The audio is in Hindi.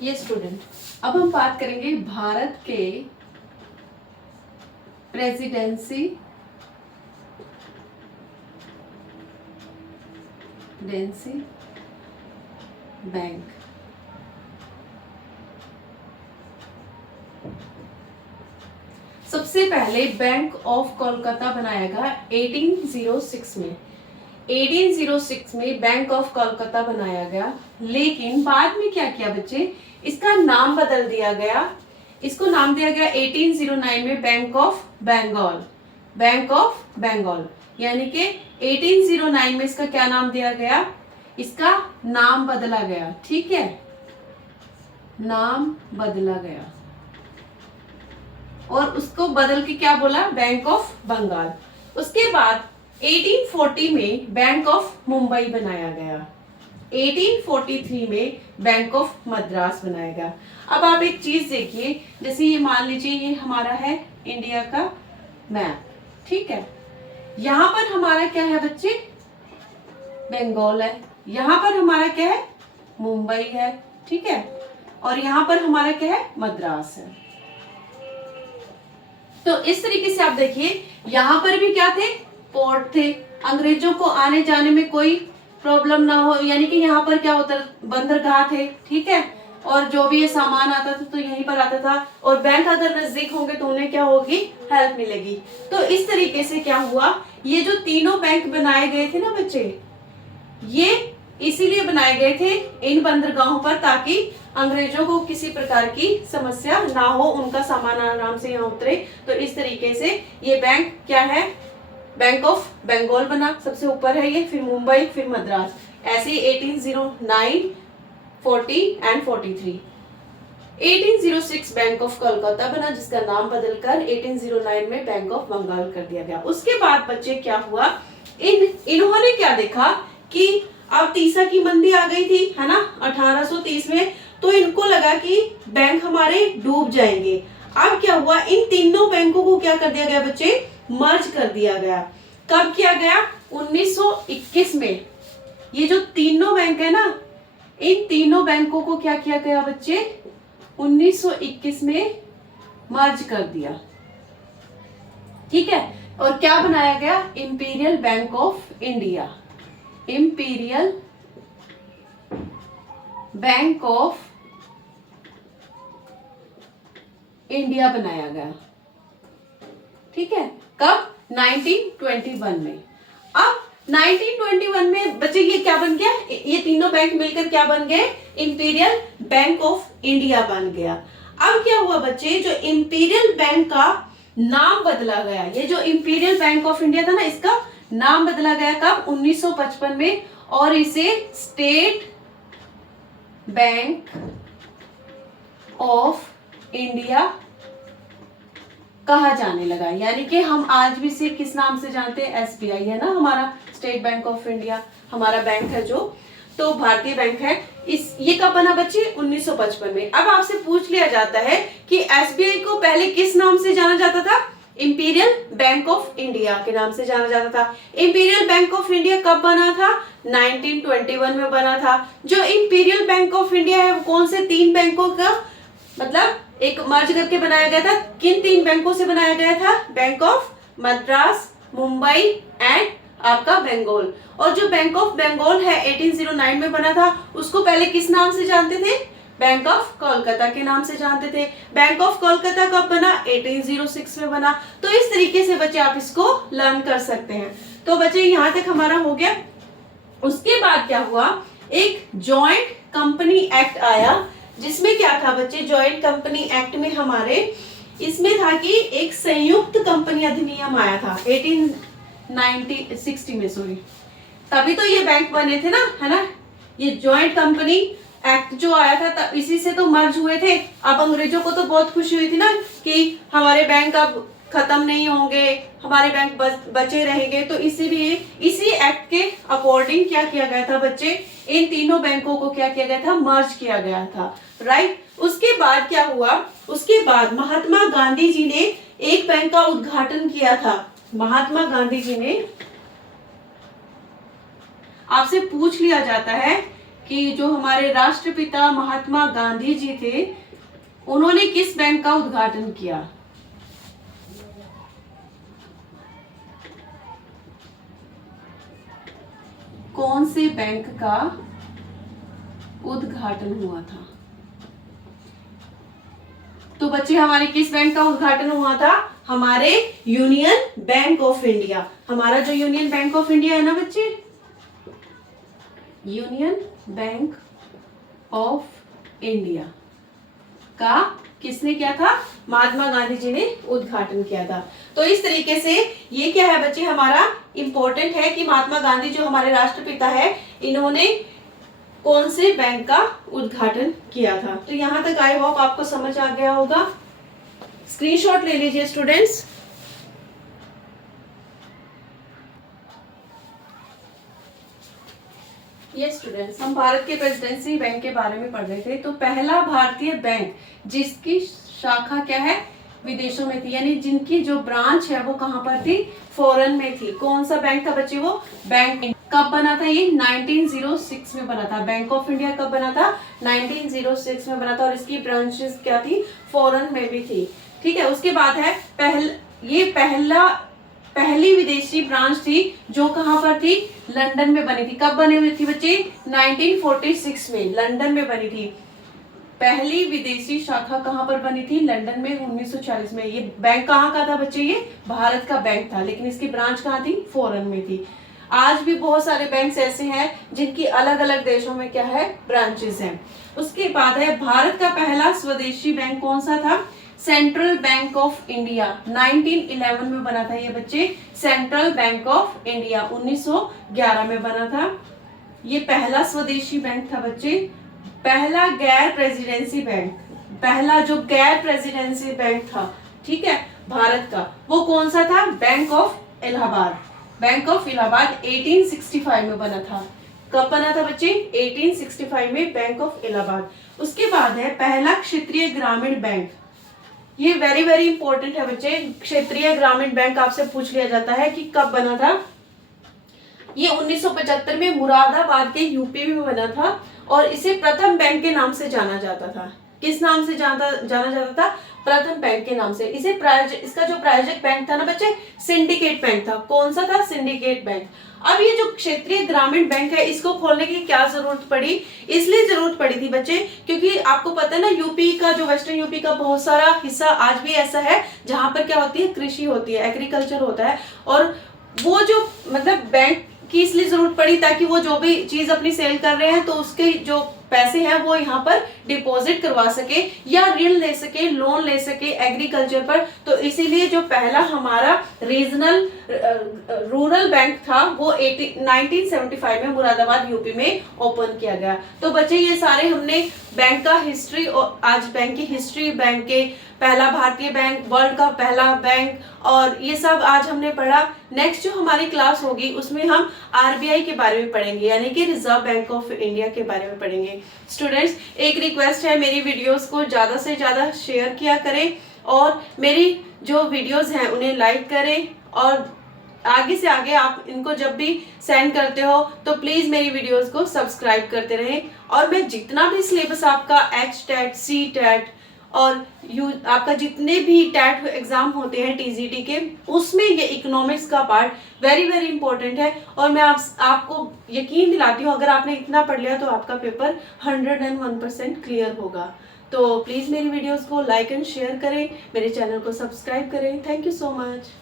ये स्टूडेंट, अब हम बात करेंगे भारत के प्रेसिडेंसी बैंक। सबसे पहले बैंक ऑफ कोलकाता बनाया गया 1806 में। 1806 में बैंक ऑफ कोलकाता बनाया गया, लेकिन बाद में क्या किया बच्चे, इसका नाम बदल दिया गया। इसको नाम दिया गया 1809 में bank of Bengal. Bank of Bengal यानी कि 1809 में इसका क्या नाम दिया गया, इसका नाम बदला गया। ठीक है, नाम बदला गया और उसको बदल के क्या बोला, बैंक ऑफ बंगाल। उसके बाद 1840 में बैंक ऑफ मुंबई बनाया गया। 1843 में बैंक ऑफ मद्रास बनाया गया। अब आप एक चीज देखिए, जैसे ये मान लीजिए ये हमारा है इंडिया का मैप। ठीक है, यहां पर हमारा क्या है बच्चे, बंगाल है। यहां पर हमारा क्या है, मुंबई है। ठीक है, और यहां पर हमारा क्या है, मद्रास है। तो इस तरीके से आप देखिए, यहां पर भी क्या थे, पोर्ट थे, अंग्रेजों को आने जाने में कोई प्रॉब्लम ना हो, यानी कि यहाँ पर क्या होता, बंदरगाह थे। ठीक है, और जो भी ये सामान आता था तो यहीं पर आता था, और बैंक अगर नजदीक होंगे तो उन्हें क्या होगी, हेल्प मिलेगी। तो इस तरीके से क्या हुआ, ये जो तीनों बैंक बनाए गए थे ना बच्चे, ये इसीलिए बनाए गए थे इन बंदरगाहों पर, ताकि अंग्रेजों को किसी प्रकार की समस्या ना हो, उनका सामान आराम से यहाँ उतरे। तो इस तरीके से ये बैंक क्या है, बैंक ऑफ बंगाल बना, सबसे ऊपर है ये, फिर मुंबई, फिर मद्रास। ऐसे ही 1809, 40 एंड 43। 1806 बैंक ऑफ कोलकाता बना, जिसका नाम बदलकर 1809 में बैंक ऑफ बंगाल कर दिया गया। उसके बाद बच्चे क्या हुआ, इन्होंने क्या देखा कि अब तीसा की मंदी आ गई थी, है ना, 1830 में। तो इनको लगा कि बैंक हमारे डूब जाएंगे। अब क्या हुआ, इन तीनों बैंकों को क्या कर दिया गया बच्चे, मर्ज कर दिया गया। कब किया गया, 1921 में। ये जो तीनों बैंक है ना, इन तीनों बैंकों को क्या किया गया बच्चे, 1921 में मर्ज कर दिया। ठीक है, और क्या बनाया गया, imperial bank of India. Imperial bank of India बनाया गया। ठीक है, कब, 1921 में। अब 1921 में बच्चे ये क्या बन गया, ये तीनों बैंक मिलकर क्या बन गए, इंपीरियल बैंक ऑफ इंडिया बन गया। अब क्या हुआ बच्चे, जो इंपीरियल बैंक का नाम बदला गया, ये जो इंपीरियल बैंक ऑफ इंडिया था ना, इसका नाम बदला गया कब, 1955 में, और इसे स्टेट बैंक ऑफ इंडिया कहा जाने लगा। यानी कि हम आज भी इसे किस नाम से जानते हैं, एसबीआई है ना हमारा, स्टेट बैंक ऑफ इंडिया हमारा बैंक है जो, तो भारतीय बैंक है। ये कब बना बच्चे, 1955 में। अब आपसे पूछ लिया जाता है कि एसबीआई को पहले किस नाम से जाना जाता था, इंपीरियल बैंक ऑफ इंडिया के नाम से जाना जाता था। इंपीरियल बैंक ऑफ इंडिया कब बना था, 1921 में बना था। जो इंपीरियल बैंक ऑफ इंडिया है वो कौन से तीन बैंकों का मतलब एक मर्ज करके बनाया गया था, किन तीन बैंकों से बनाया गया था, bank of Madras, Mumbai and आपका बंगाल। और जो बैंक ऑफ बंगाल है 1809 में बना था, उसको पहले किस नाम से जानते थे, बैंक ऑफ कोलकाता के नाम से जानते थे। बैंक ऑफ कोलकाता कब बना, 1806 में बना। तो इस तरीके से बच्चे आप इसको लर्न कर सकते हैं। तो बच्चे यहाँ तक हमारा हो गया। उसके बाद क्या हुआ, एक जॉइंट कंपनी एक्ट आया, जिसमें क्या था बच्चे, जॉइंट कंपनी एक्ट में हमारे इसमें था कि एक संयुक्त कंपनी अधिनियम आया था 1860 में, सॉरी, तभी तो ये बैंक बने थे ना, है ना। ये जॉइंट कंपनी एक्ट जो आया था तब इसी से तो मर्ज हुए थे। अब अंग्रेजों को तो बहुत खुशी हुई थी ना कि हमारे बैंक अब खत्म नहीं होंगे, हमारे बैंक बचे रहेंगे। तो इसीलिए इसी एक्ट के अकॉर्डिंग क्या किया गया था बच्चे, इन तीनों बैंकों को क्या किया गया था, मर्ज किया गया था, राइट। उसके बाद क्या हुआ, उसके बाद महात्मा गांधी जी ने एक बैंक का उद्घाटन किया था। महात्मा गांधी जी ने, आपसे पूछ लिया जाता है कि जो हमारे राष्ट्रपिता महात्मा गांधी जी थे, उन्होंने किस बैंक का उद्घाटन किया? कौन से बैंक का उद्घाटन हुआ था? तो बच्चे हमारे किस बैंक का उद्घाटन हुआ था? हमारे यूनियन बैंक ऑफ इंडिया। हमारा जो यूनियन बैंक ऑफ इंडिया है ना बच्चे, यूनियन बैंक ऑफ इंडिया का किसने किया था? महात्मा गांधी जी ने उद्घाटन किया था। तो इस तरीके से ये क्या है बच्चे, हमारा इंपॉर्टेंट है कि महात्मा गांधी जो हमारे राष्ट्रपिता है, इन्होंने कौन से बैंक का उद्घाटन किया था। तो यहां तक आई होप आपको समझ आ गया होगा। स्क्रीनशॉट ले लीजिए स्टूडेंट्स। ये स्टूडेंट्स, हम भारत के प्रेसिडेंसी बैंक के बारे में पढ़ रहे थे। तो पहला भारतीय बैंक जिसकी शाखा क्या है? विदेशों में थी, यानी जिनकी जो ब्रांच है वो कहां पर थी? फॉरेन में थी। कौन सा बैंक था बच्चे? वो बैंक कब बना था? ये 1906 में बना था। बैंक ऑफ इंडिया कब बना था? 1906 में बना था। और इसकी ब्रांचेस क्या थी? फॉरेन में भी थी। ठीक है। उसके बाद है पहली विदेशी ब्रांच थी जो कहां पर थी? लंदन में बनी थी। कब बनी हुई थी बच्चे? 1946 में लंदन में बनी थी। पहली विदेशी शाखा कहां पर बनी थी? लंदन में 1940 में। ये बैंक कहां का था बच्चे? ये भारत का बैंक था, लेकिन इसकी ब्रांच कहां थी? फॉरेन में थी। आज भी बहुत सारे बैंक्स ऐसे हैं जिनकी अलग अलग देशों में क्या है? ब्रांचेस हैं। उसके बाद है भारत का पहला स्वदेशी बैंक कौन सा था? Central bank of India. 1911 में बना था ये बच्चे। सेंट्रल बैंक ऑफ इंडिया 1911 में बना था। ये पहला स्वदेशी बैंक था बच्चे। पहला गैर प्रेसिडेंसी बैंक, पहला जो गैर प्रेसिडेंसी बैंक था, ठीक है, भारत का, वो कौन सा था? Bank of Allahabad. Bank of Allahabad 1865 में बना था। कब बना था बच्चे? 1865 में बैंक ऑफ इलाहाबाद। उसके बाद है पहला क्षेत्रीय ग्रामीण बैंक। ये वेरी वेरी इंपॉर्टेंट है बच्चे। क्षेत्रीय ग्रामीण बैंक आपसे पूछ लिया जाता है कि कब बना था। ये 1975 में मुरादाबाद के यूपी में बना था और इसे प्रथम बैंक के नाम से जाना जाता था। किस नाम से जाना जाता था? प्रथम बैंक के नाम से। इसका जो प्रायोजक बैंक था ना बच्चे, सिंडिकेट बैंक था। कौन सा था? Syndicate bank. अब ये जो क्षेत्रीय ग्रामीण बैंक है, इसको खोलने की क्या जरूरत पड़ी? इसलिए जरूरत पड़ी थी बच्चे क्योंकि आपको पता है ना, यूपी का जो वेस्टर्न यूपी का बहुत सारा हिस्सा आज भी ऐसा है जहां पर क्या होती है? कृषि होती है, एग्रीकल्चर होता है। और वो जो मतलब बैंक की इसलिए जरूरत पड़ी ताकि वो जो भी चीज अपनी सेल कर रहे हैं तो उसके जो पैसे हैं वो यहाँ पर डिपॉजिट करवा सके या ऋण ले सके, लोन ले सके एग्रीकल्चर पर। तो इसीलिए जो पहला हमारा रीजनल रूरल बैंक था वो 1975 में मुरादाबाद यूपी में ओपन किया गया। तो बच्चे ये सारे हमने बैंक का हिस्ट्री और आज बैंक की हिस्ट्री, बैंक के पहला भारतीय बैंक, वर्ल्ड का पहला बैंक, और ये सब आज हमने पढ़ा। नेक्स्ट जो हमारी क्लास होगी उसमें हम आरबीआई के बारे में पढ़ेंगे, यानी कि रिजर्व बैंक ऑफ इंडिया के बारे में पढ़ेंगे। स्टूडेंट्स, एक रिक्वेस्ट है, मेरी वीडियोस को ज़्यादा से ज़्यादा शेयर किया करें और मेरी जो वीडियोस हैं उन्हें लाइक करें, और आगे से आगे आप इनको जब भी सेंड करते हो तो प्लीज़ मेरी वीडियोस को सब्सक्राइब करते रहें। और मैं जितना भी सिलेबस आपका HTET, CTET और आपका जितने भी टैट एग्जाम होते हैं TGT के, उसमें ये इकोनॉमिक्स का पार्ट वेरी वेरी इंपॉर्टेंट है। और मैं आपको यकीन दिलाती हूँ, अगर आपने इतना पढ़ लिया तो आपका पेपर 101% क्लियर होगा। तो प्लीज़ मेरी वीडियोस को लाइक एंड शेयर करें, मेरे चैनल को सब्सक्राइब करें। Thank you so much.